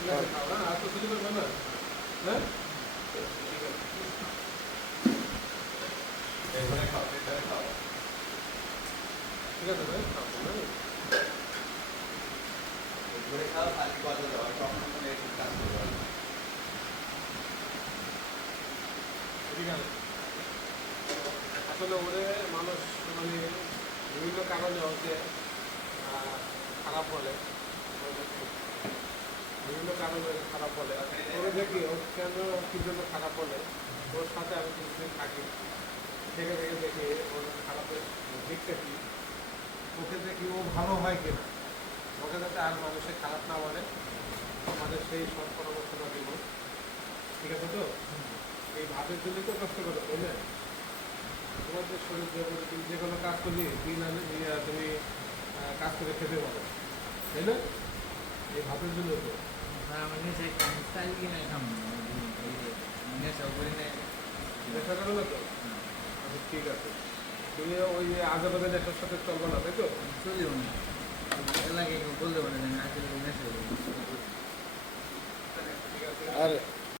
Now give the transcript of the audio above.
ঠিক আছে খাও, হ্যাঁ আর তো চুরি করবে না, হ্যাঁ এখানে খাও, এখানে খাও। ঠিক আছে ভাই খাও, হ্যাঁ এখানে খাও, খালি কথা দাও, আমি কখনো কোনো এরকম কাজ করবো না। ঠিক আছে। আসলে ওরে মানুষ মানে বিভিন্ন কারণে ওকে খারাপ বলে, বিভিন্ন কারণে ওকে খারাপ বলে। ওরে দেখি ও কেন কি জন্য খারাপ বলে, ওর সাথে আমি কিছুদিন থাকি, থেকে থেকে দেখি ওর খারাপের দিকটা কি, ওকে দেখি ও ভালো হয় কিনা, ওকে যাতে আর মানুষের খারাপ না বলে আমাদের সেই সৎ পরামর্শটা দিব। ঠিক আছে তো? এই ভাতের জন্যই তো কষ্ট করো, তাই না? তোমার যে শরীর জগতে তুমি যে কোনো কাজ করলে দিন আনে তুমি কাজ করে খেতে পারো, তাই না? এই ভাতের জন্য তো নেশা করো না তো? আচ্ছা ঠিক আছে, তুমি ওই আজাবাদের নেশার সাথে চলবে না, তাই তো? চলিও না এলাকায় কেউ বললে